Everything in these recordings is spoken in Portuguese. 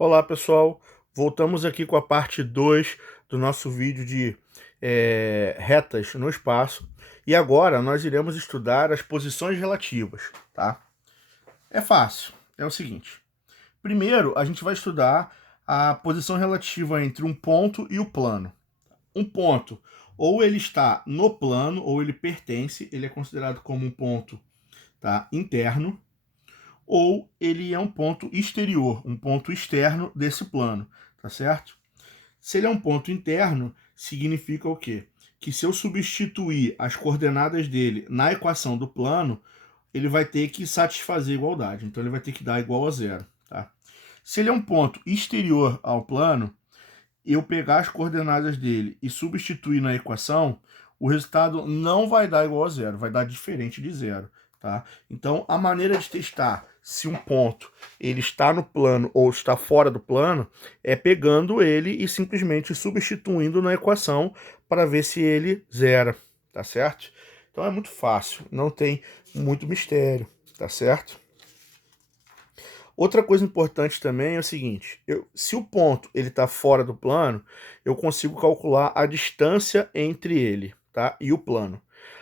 Olá pessoal, voltamos aqui com a parte 2 do nosso vídeo de retas no espaço e agora nós iremos estudar as posições relativas, tá? É fácil, é o seguinte, primeiro a gente vai estudar a posição relativa entre um ponto e o plano. Um ponto, ou ele está no plano ou ele pertence, ele é considerado como um ponto, tá, interno, ou ele é um ponto exterior, um ponto externo desse plano, tá certo? Se ele é um ponto interno, significa o quê? Que se eu substituir as coordenadas dele na equação do plano, ele vai ter que satisfazer a igualdade. Então ele vai ter que dar igual a zero. Tá? Se ele é um ponto exterior ao plano, eu pegar as coordenadas dele e substituir na equação, o resultado não vai dar igual a zero, vai dar diferente de zero. Tá? Então, a maneira de testar se um ponto ele está no plano ou está fora do plano é pegando ele e simplesmente substituindo na equação para ver se ele zera, tá certo? Então é muito fácil, não tem muito mistério, tá certo? Outra coisa importante também é o seguinte, se o ponto ele está fora do plano, eu consigo calcular a distância entre ele, tá, e o plano.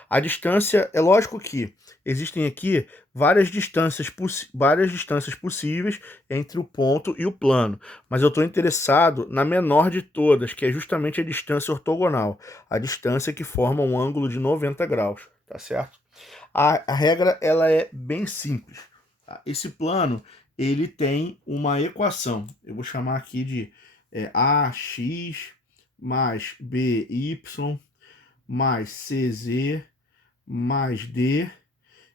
A distância, é lógico que existem aqui várias distâncias possíveis entre o ponto e o plano, mas eu estou interessado na menor de todas, que é justamente a distância ortogonal, a distância que forma um ângulo de 90 graus, tá certo? A regra ela é bem simples. Tá? Esse plano ele tem uma equação. Eu vou chamar aqui de AX mais BY mais CZ mais D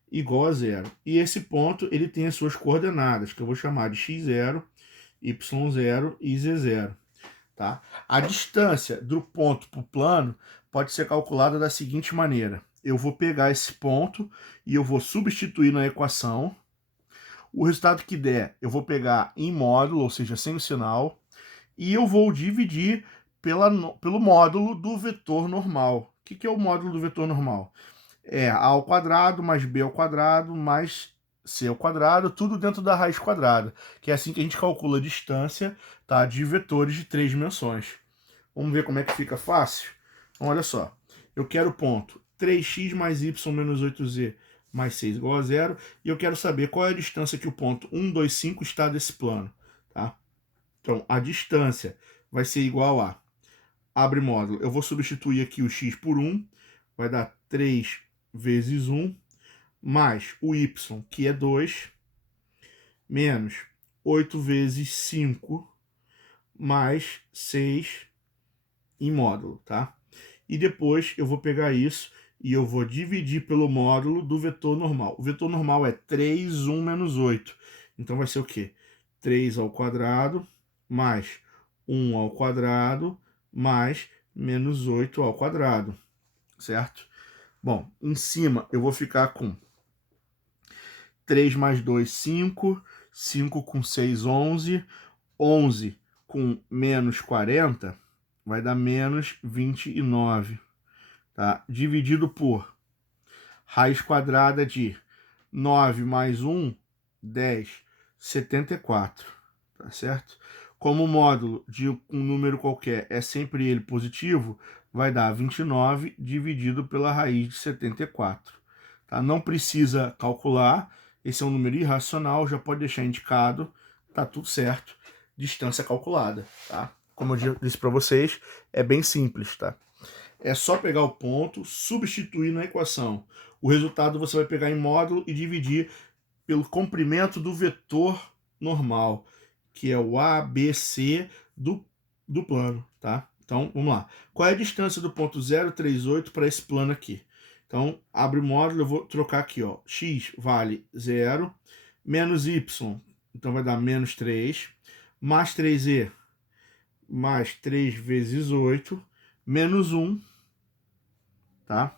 igual a zero. E esse ponto ele tem as suas coordenadas, que eu vou chamar de x0, y0 e z0. Tá? A distância do ponto para o plano pode ser calculada da seguinte maneira. Eu vou pegar esse ponto e eu vou substituir na equação. O resultado que der, eu vou pegar em módulo, ou seja, sem o sinal, e eu vou dividir pelo módulo do vetor normal. O que é o módulo do vetor normal? É a ao quadrado mais b ao quadrado mais c ao quadrado, tudo dentro da raiz quadrada, que é assim que a gente calcula a distância, tá, de vetores de 3 dimensões. Vamos ver como é que fica fácil? Então, olha só. Eu quero o ponto 3x mais y menos 8z mais 6 igual a zero. E eu quero saber qual é a distância que o ponto 1, 2, 5 está desse plano. Tá? Então, a distância vai ser igual a... Abre módulo. Eu vou substituir aqui o x por 1. Vai dar 3 vezes 1. Mais o y, que é 2. Menos 8 vezes 5. Mais 6 em módulo, tá? E depois eu vou pegar isso e eu vou dividir pelo módulo do vetor normal. O vetor normal é 3, 1 menos 8. Então vai ser o quê? 3 ao quadrado mais 1 ao quadrado mais menos 8 ao quadrado, certo? Bom, em cima eu vou ficar com 3 mais 2, 5. 5 com 6, 11. 11 com menos 40 vai dar menos 29. Tá? Dividido por raiz quadrada de 9 mais 1, 10, 74. Tá certo? Como o módulo de um número qualquer é sempre ele positivo, vai dar 29 dividido pela raiz de 74. Tá? Não precisa calcular, esse é um número irracional, já pode deixar indicado, tá tudo certo. Distância calculada, tá? Como eu disse para vocês, é bem simples, tá? É só pegar o ponto, substituir na equação. O resultado você vai pegar em módulo e dividir pelo comprimento do vetor normal, que é o ABC do plano, tá? Então, vamos lá. Qual é a distância do ponto 038 para esse plano aqui? Então, abre o módulo, eu vou trocar aqui, ó. X vale 0, menos Y, então vai dar menos 3, mais 3E, mais 3 vezes 8, menos 1, tá?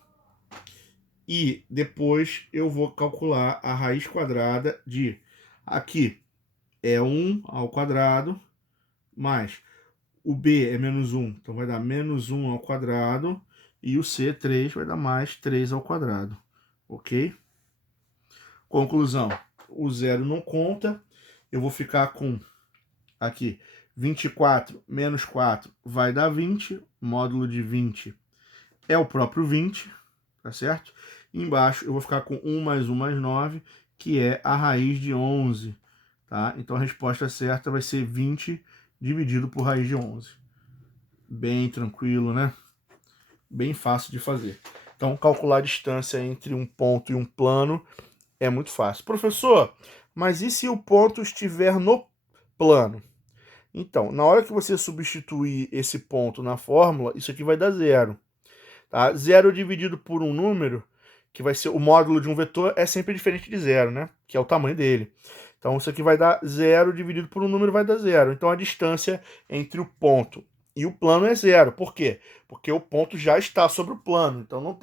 E depois eu vou calcular a raiz quadrada de... Aqui é 1 ao quadrado, mais o B é menos 1, então vai dar menos 1 ao quadrado, e o C, 3, vai dar mais 3 ao quadrado, ok? Conclusão, o zero não conta, eu vou ficar com aqui, 24 menos 4 vai dar 20, módulo de 20 é o próprio 20, tá certo? E embaixo eu vou ficar com 1 mais 1 mais 9, que é a raiz de 11, tá? Então a resposta certa vai ser 20 dividido por raiz de 11. Bem tranquilo, né? Bem fácil de fazer. Então, calcular a distância entre um ponto e um plano é muito fácil. Professor, mas e se o ponto estiver no plano? Então, na hora que você substituir esse ponto na fórmula, isso aqui vai dar zero. Tá? Zero dividido por um número, que vai ser o módulo de um vetor, é sempre diferente de zero, né? Que é o tamanho dele. Então, isso aqui vai dar zero dividido por um número, vai dar zero. Então, a distância entre o ponto e o plano é zero. Por quê? Porque o ponto já está sobre o plano. Então, não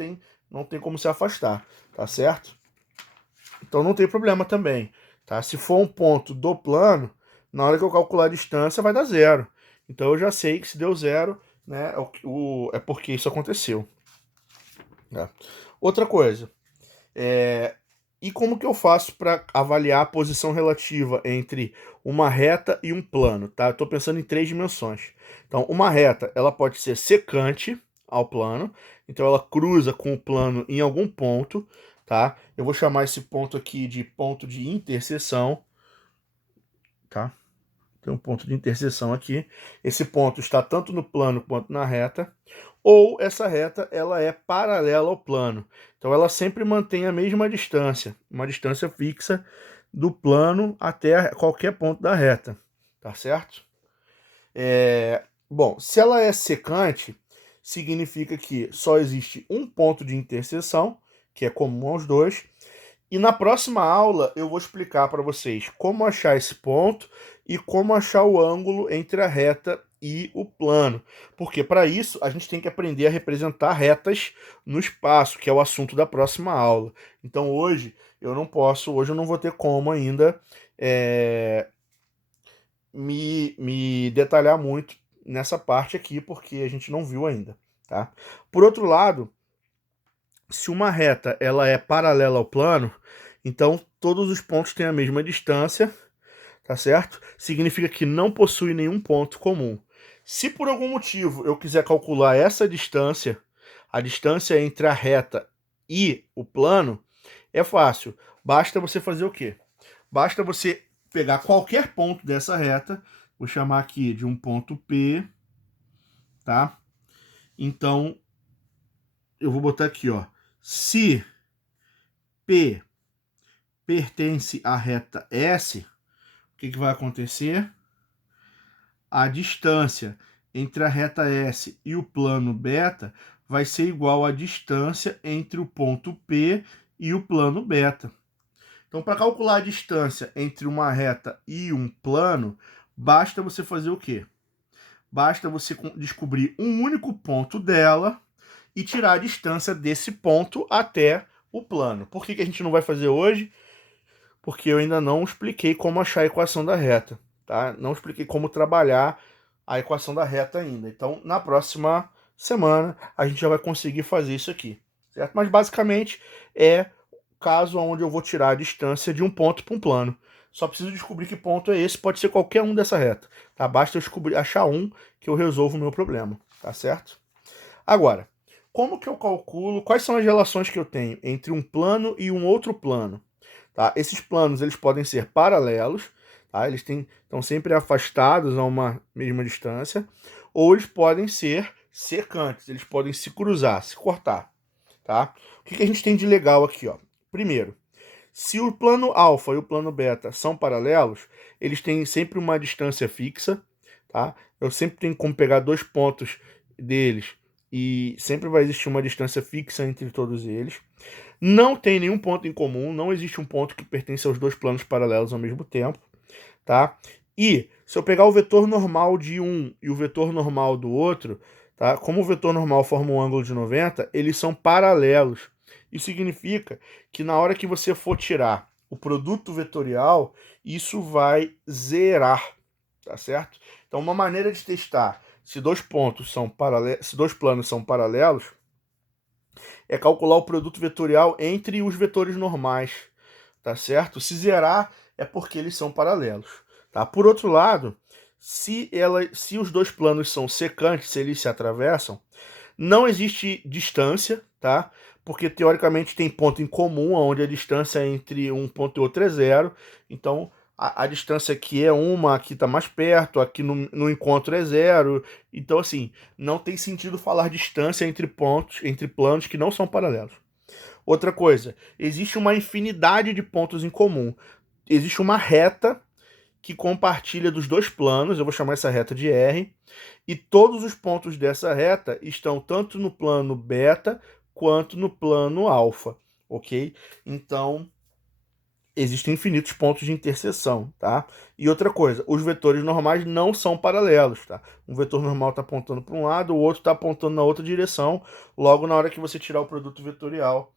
tem como se afastar. Tá certo? Então, não tem problema também. Tá? Se for um ponto do plano, na hora que eu calcular a distância, vai dar zero. Então, eu já sei que se deu zero, né, é porque isso aconteceu. Né? Outra coisa, e como que eu faço para avaliar a posição relativa entre uma reta e um plano? Tá? Eu estou pensando em 3 dimensões. Então, uma reta ela pode ser secante ao plano, então ela cruza com o plano em algum ponto. Tá? Eu vou chamar esse ponto aqui de ponto de interseção. Tá? Tem um ponto de interseção aqui. Esse ponto está tanto no plano quanto na reta. Ou essa reta ela é paralela ao plano. Então ela sempre mantém a mesma distância, uma distância fixa do plano até qualquer ponto da reta. Tá certo? Bom, se ela é secante, significa que só existe um ponto de interseção, que é comum aos dois. E na próxima aula eu vou explicar para vocês como achar esse ponto e como achar o ângulo entre a reta e o plano. Porque para isso a gente tem que aprender a representar retas no espaço, que é o assunto da próxima aula. Então hoje eu não vou ter como ainda me detalhar muito nessa parte aqui, porque a gente não viu ainda. Tá? Por outro lado, se uma reta ela é paralela ao plano, então todos os pontos têm a mesma distância, tá certo? Significa que não possui nenhum ponto comum. Se por algum motivo eu quiser calcular essa distância, a distância entre a reta e o plano, é fácil. Basta você fazer o quê? Basta você pegar qualquer ponto dessa reta, vou chamar aqui de um ponto P, tá? Então, eu vou botar aqui, ó. Se P pertence à reta S, o que vai acontecer? A distância entre a reta S e o plano beta vai ser igual à distância entre o ponto P e o plano beta. Então, para calcular a distância entre uma reta e um plano, basta você fazer o quê? Basta você descobrir um único ponto dela e tirar a distância desse ponto até o plano. Por que a gente não vai fazer hoje? Porque eu ainda não expliquei como achar a equação da reta, tá? Não expliquei como trabalhar a equação da reta ainda. Então, na próxima semana, a gente já vai conseguir fazer isso aqui, certo? Mas, basicamente, é o caso onde eu vou tirar a distância de um ponto para um plano. Só preciso descobrir que ponto é esse, pode ser qualquer um dessa reta, tá? Basta eu achar um que eu resolvo o meu problema, tá certo? Agora, como que eu calculo, quais são as relações que eu tenho entre um plano e um outro plano? Tá? Esses planos eles podem ser paralelos, tá? Eles estão sempre afastados a uma mesma distância, ou eles podem ser secantes, eles podem se cruzar, se cortar. Tá? O que a gente tem de legal aqui? Ó? Primeiro, se o plano alfa e o plano beta são paralelos, eles têm sempre uma distância fixa. Tá? Eu sempre tenho como pegar dois pontos deles e sempre vai existir uma distância fixa entre todos eles. Não tem nenhum ponto em comum, não existe um ponto que pertence aos dois planos paralelos ao mesmo tempo, tá? E se eu pegar o vetor normal de um e o vetor normal do outro, tá? Como o vetor normal forma um ângulo de 90, eles são paralelos. Isso significa que na hora que você for tirar o produto vetorial, isso vai zerar, tá certo? Então, uma maneira de testar se dois planos são paralelos é calcular o produto vetorial entre os vetores normais, tá certo? Se zerar é porque eles são paralelos, tá? Por outro lado, se os dois planos são secantes, se eles se atravessam, não existe distância, tá? Porque teoricamente tem ponto em comum, onde a distância entre um ponto e outro é zero. Então a distância aqui é uma, aqui está mais perto, aqui no encontro é zero. Então, assim, não tem sentido falar distância entre pontos, entre planos que não são paralelos. Outra coisa, existe uma infinidade de pontos em comum. Existe uma reta que compartilha dos dois planos, eu vou chamar essa reta de R, e todos os pontos dessa reta estão tanto no plano beta quanto no plano alfa, ok? Então, existem infinitos pontos de interseção, tá? E outra coisa, os vetores normais não são paralelos, tá? Um vetor normal está apontando para um lado, o outro está apontando na outra direção. Logo, na hora que você tirar o produto vetorial,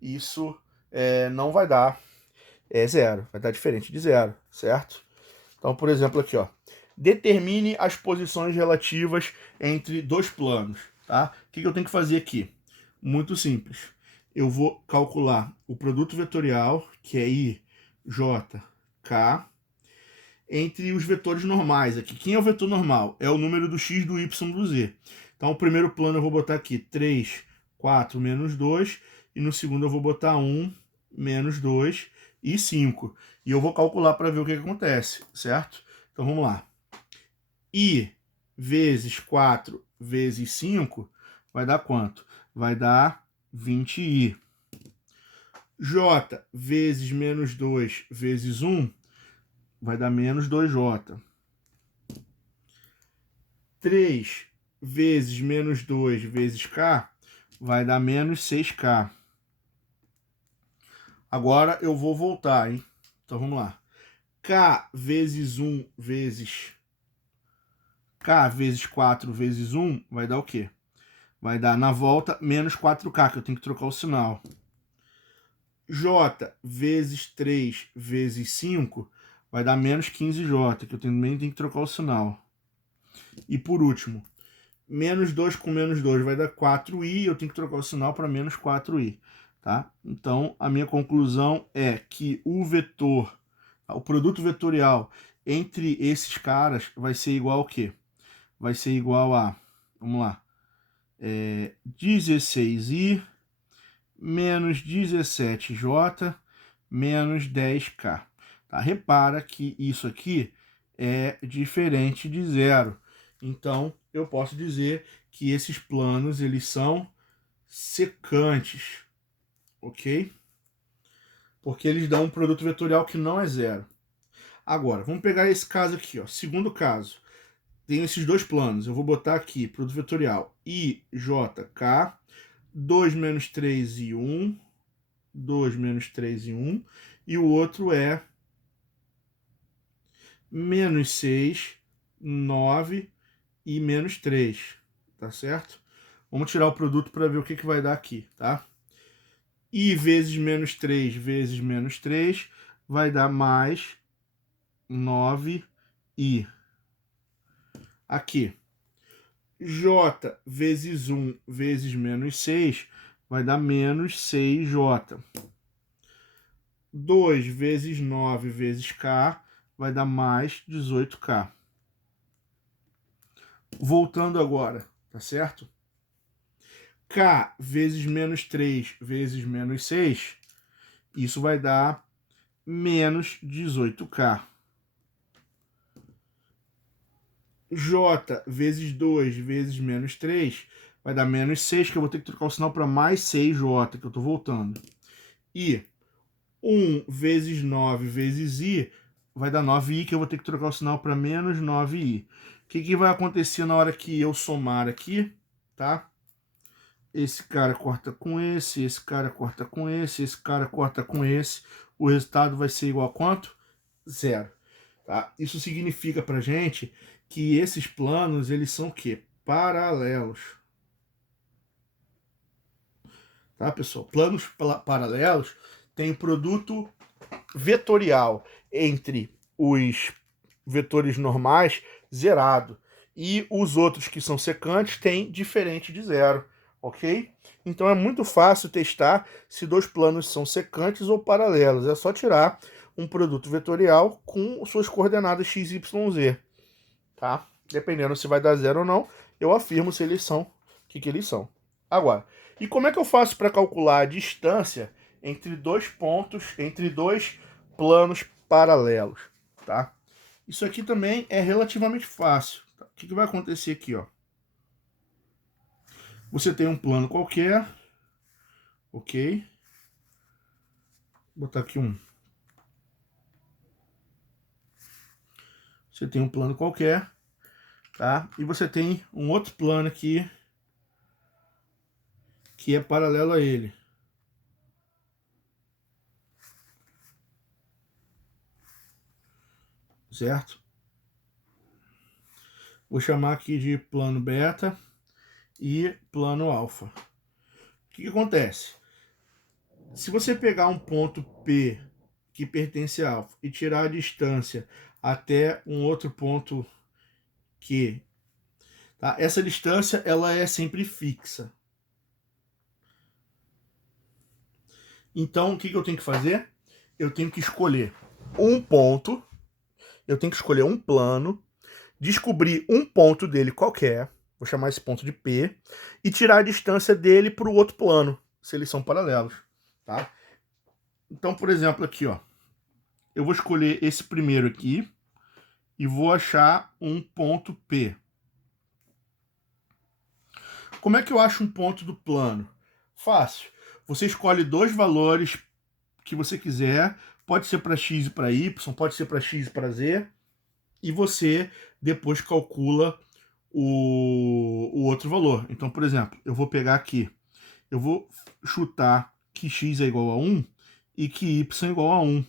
isso não vai dar zero, vai dar diferente de zero, certo? Então, por exemplo, aqui, ó, determine as posições relativas entre dois planos, tá? O que eu tenho que fazer aqui? Muito simples. Eu vou calcular o produto vetorial, que é I, J, K, entre os vetores normais aqui. Quem é o vetor normal? É o número do x, do y, do z. Então, o primeiro plano eu vou botar aqui 3, 4, menos 2, e no segundo eu vou botar 1, menos 2 e 5. E eu vou calcular para ver o que acontece, certo? Então, vamos lá. I vezes 4 vezes 5 vai dar quanto? Vai dar 20i. J vezes menos 2 vezes 1 vai dar menos 2j. 3 vezes menos 2 vezes k vai dar menos 6k. Agora eu vou voltar, hein? Então vamos lá. K vezes 1 vezes K vezes 4 vezes 1 vai dar o quê? Vai dar na volta menos 4k, que eu tenho que trocar o sinal. J vezes 3 vezes 5 vai dar menos 15j, que eu também tenho que trocar o sinal. E por último, menos 2 com menos 2 vai dar 4i, eu tenho que trocar o sinal para menos 4i. Tá? Então, a minha conclusão é que o vetor, o produto vetorial entre esses caras vai ser igual ao quê? Vai ser igual a, vamos lá, 16i menos 17j menos 10k. Tá? Repara que isso aqui é diferente de zero. Então, eu posso dizer que esses planos eles são secantes, ok? Porque eles dão um produto vetorial que não é zero. Agora, vamos pegar esse caso aqui, ó. Segundo caso, tenho esses dois planos. Eu vou botar aqui, produto vetorial IJK, 2 menos 3 e 1, 2 menos 3 e 1, e o outro é menos 6, 9 e menos 3, tá certo? Vamos tirar o produto para ver o que vai dar aqui, tá? I vezes menos 3 vezes menos 3 vai dar mais 9i. Aqui, J vezes 1 vezes menos 6 vai dar menos 6j. 2 vezes 9 vezes k vai dar mais 18k. Voltando agora, tá certo? K vezes menos 3 vezes menos 6, isso vai dar menos 18k. J vezes 2 vezes menos 3 vai dar menos 6, que eu vou ter que trocar o sinal para mais 6j, que eu estou voltando. E 1 vezes 9 vezes i vai dar 9i, que eu vou ter que trocar o sinal para menos 9i. O que vai acontecer na hora que eu somar aqui, tá? Esse cara corta com esse cara corta com esse cara corta com esse. O resultado vai ser igual a quanto? Zero. Tá? Isso significa pra gente que esses planos, eles são o quê? Paralelos. Tá, pessoal? Planos paralelos têm produto vetorial entre os vetores normais zerado. E os outros que são secantes têm diferente de zero, ok? Então é muito fácil testar se dois planos são secantes ou paralelos. É só tirar um produto vetorial com suas coordenadas x, y, z. tá? Dependendo se vai dar 0 ou não, eu afirmo se eles são, o que eles são. Agora, e como é que eu faço para calcular a distância entre dois pontos, entre dois planos paralelos, tá? Isso aqui também é relativamente fácil. Tá? O que vai acontecer aqui, ó? Você tem um plano qualquer, ok? Vou botar aqui um. Você tem um plano qualquer, tá? E você tem um outro plano aqui que é paralelo a ele. Certo? Vou chamar aqui de plano beta e plano alfa. O que acontece? Se você pegar um ponto P que pertence a alfa e tirar a distância até um outro ponto Q, tá? Essa distância ela é sempre fixa. Então, o que eu tenho que fazer? Eu tenho que escolher um ponto, eu tenho que escolher um plano, descobrir um ponto dele qualquer, vou chamar esse ponto de P, e tirar a distância dele para o outro plano, se eles são paralelos, tá? Então, por exemplo, aqui, ó, eu vou escolher esse primeiro aqui e vou achar um ponto P. Como é que eu acho um ponto do plano? Fácil. Você escolhe dois valores que você quiser, pode ser para x e para y, pode ser para x e para z, e você depois calcula o outro valor. Então, por exemplo, eu vou pegar aqui, eu vou chutar que x é igual a 1 e que y é igual a 1.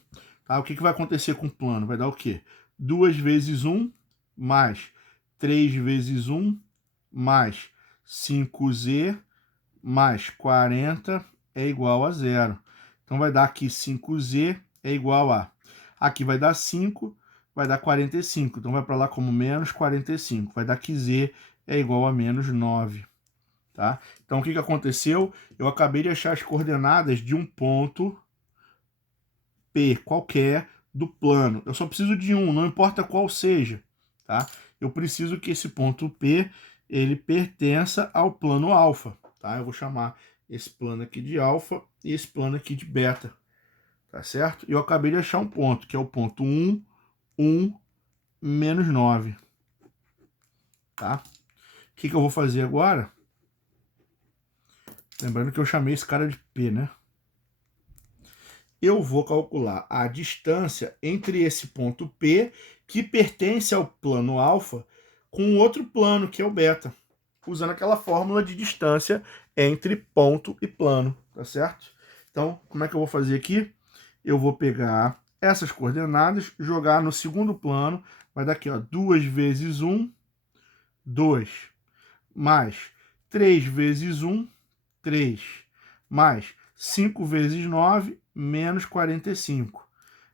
Tá? O que vai acontecer com o plano? Vai dar o quê? 2 vezes 1 mais 3 vezes 1 mais 5z mais 40 é igual a 0. Então vai dar aqui 5z é igual a... Aqui vai dar 5, vai dar 45. Então vai para lá como menos 45. Vai dar que z é igual a menos 9. Tá? Então o que aconteceu? Eu acabei de achar as coordenadas de um ponto P qualquer do plano. Eu só preciso de um, não importa qual seja. Tá? Eu preciso que esse ponto P ele pertença ao plano alfa. Tá? Eu vou chamar esse plano aqui de alfa e esse plano aqui de beta. Tá certo? E eu acabei de achar um ponto, que é o ponto 1, 1, menos 9. Tá? O que eu vou fazer agora? Lembrando que eu chamei esse cara de P, né? Eu vou calcular a distância entre esse ponto P, que pertence ao plano alfa, com outro plano, que é o beta, usando aquela fórmula de distância entre ponto e plano, tá certo? Então, como é que eu vou fazer aqui? Eu vou pegar essas coordenadas, jogar no segundo plano, vai dar aqui, ó, 2 vezes 1, 2, mais 3 vezes 1, 3, mais 5 vezes 9, menos 45,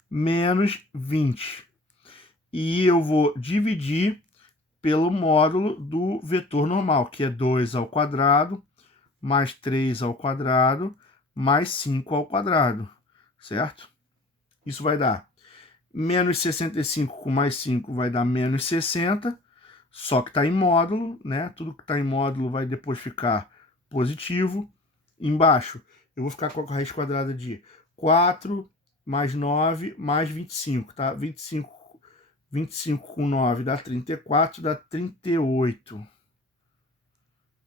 menos 20. E eu vou dividir pelo módulo do vetor normal, que é 2 ao quadrado, mais 3 ao quadrado, mais 5 ao quadrado, certo? Isso vai dar menos 65 com mais 5 vai dar menos 60, só que está em módulo, né? Tudo que está em módulo vai depois ficar positivo. Embaixo, eu vou ficar com a raiz quadrada de 4 mais 9 mais 25, tá? 25 com 9 dá 34, dá 38.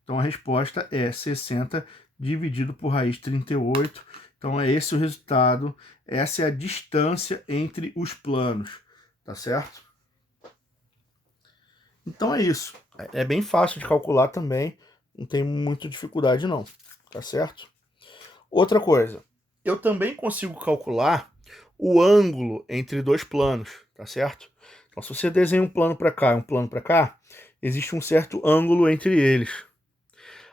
Então a resposta é 60 dividido por raiz 38. Então é esse o resultado, essa é a distância entre os planos, tá certo? Então é isso. É bem fácil de calcular também, não tem muita dificuldade não, tá certo? Outra coisa, eu também consigo calcular o ângulo entre dois planos, tá certo? Então se você desenha um plano para cá e um plano para cá, existe um certo ângulo entre eles.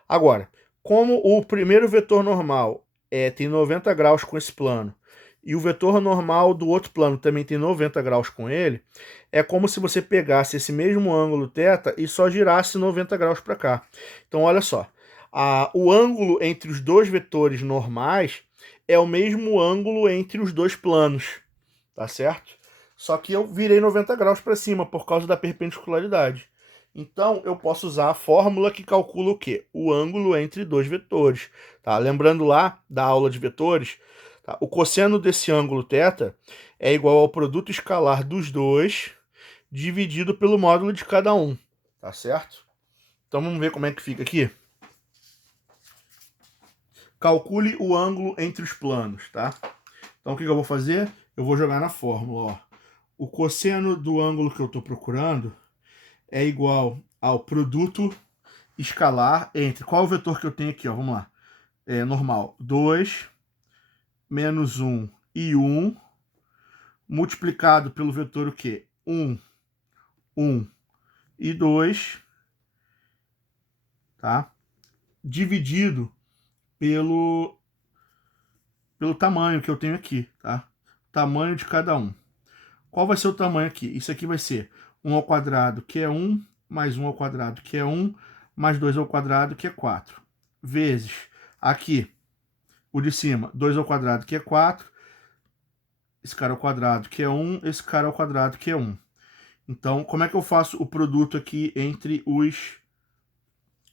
Agora, como o primeiro vetor normal tem 90 graus com esse plano, e o vetor normal do outro plano também tem 90 graus com ele, é como se você pegasse esse mesmo ângulo θ e só girasse 90 graus para cá. Então, olha só, o ângulo entre os dois vetores normais é o mesmo ângulo entre os dois planos, tá certo? Só que eu virei 90 graus para cima por causa da perpendicularidade. Então, eu posso usar a fórmula que calcula o quê? O ângulo entre dois vetores. Tá? Lembrando lá da aula de vetores, tá? O cosseno desse ângulo θ é igual ao produto escalar dos dois dividido pelo módulo de cada um. Tá certo? Então, vamos ver como é que fica aqui. Calcule o ângulo entre os planos, tá? Então, o que eu vou fazer? Eu vou jogar na fórmula, ó. O cosseno do ângulo que eu estou procurando é igual ao produto escalar entre... Qual é o vetor que eu tenho aqui, ó? Vamos lá. É normal. 2 menos 1 e 1 multiplicado pelo vetor o quê? 1, 1 e 2, tá? Dividido pelo tamanho que eu tenho aqui, tá? Tamanho de cada um. Qual vai ser o tamanho aqui? Isso aqui vai ser 1 ao quadrado, que é 1, mais 1 ao quadrado, que é 1, mais 2 ao quadrado, que é 4, vezes aqui, o de cima, 2 ao quadrado, que é 4, esse cara ao quadrado, que é 1, esse cara ao quadrado, que é 1. Então, como é que eu faço o produto aqui entre os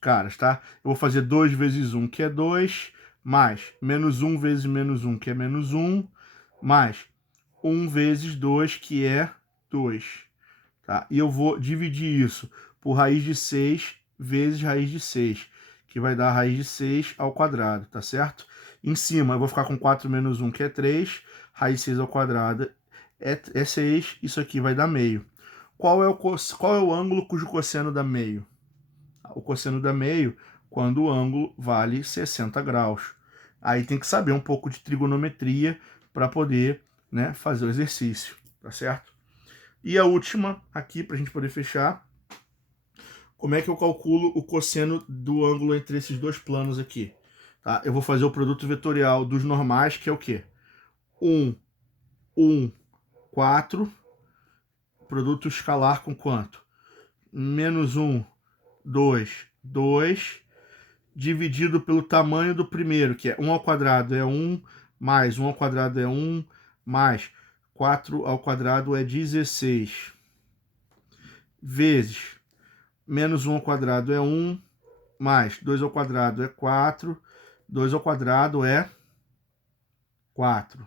caras, tá? Eu vou fazer 2 vezes 1, que é 2, mais menos 1 vezes menos 1, que é menos 1, mais 1 vezes 2, que é 2. Tá? E eu vou dividir isso por raiz de 6 vezes raiz de 6, que vai dar raiz de 6 ao quadrado, tá certo? Em cima eu vou ficar com 4 menos 1, que é 3, raiz de 6 ao quadrado é 6, isso aqui vai dar meio. Qual é o ângulo cujo cosseno dá meio? O cosseno dá meio quando o ângulo vale 60 graus. Aí tem que saber um pouco de trigonometria para poder, né, fazer o exercício, tá certo? E a última aqui, para a gente poder fechar, como é que eu calculo o cosseno do ângulo entre esses dois planos aqui? Tá? Eu vou fazer o produto vetorial dos normais, que é o quê? 1, 1, 4. Produto escalar com quanto? Menos 1, 2, 2. Dividido pelo tamanho do primeiro, que é 1 ao quadrado é 1, mais 1 ao quadrado é 1, mais 4 ao quadrado é 16, vezes menos 1 ao quadrado é 1, mais 2 ao quadrado é 4, 2 ao quadrado é 4,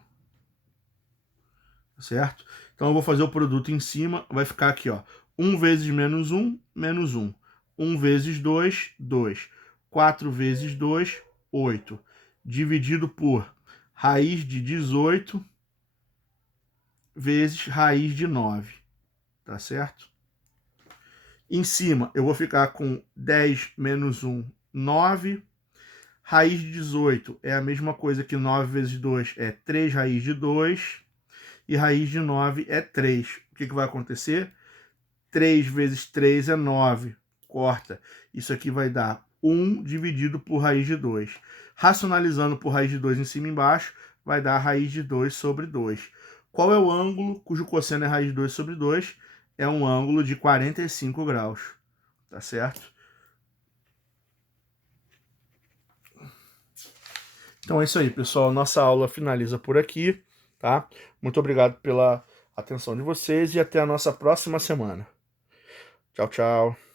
certo? Então eu vou fazer o produto em cima, vai ficar aqui, ó, 1 vezes menos 1, menos 1. 1 vezes 2, 2. 4 vezes 2, 8. Dividido por raiz de 18 vezes raiz de 9, tá certo? Em cima, eu vou ficar com 10 menos 1, 9. Raiz de 18 é a mesma coisa que 9 vezes 2 é 3 raiz de 2. E raiz de 9 é 3. O que vai acontecer? 3 vezes 3 é 9. Corta. Isso aqui vai dar 1 dividido por raiz de 2. Racionalizando por raiz de 2 em cima e embaixo, vai dar raiz de 2 sobre 2. Qual é o ângulo cujo cosseno é raiz de 2 sobre 2? É um ângulo de 45 graus. Tá certo? Então é isso aí, pessoal. Nossa aula finaliza por aqui, tá? Muito obrigado pela atenção de vocês e até a nossa próxima semana. Tchau, tchau.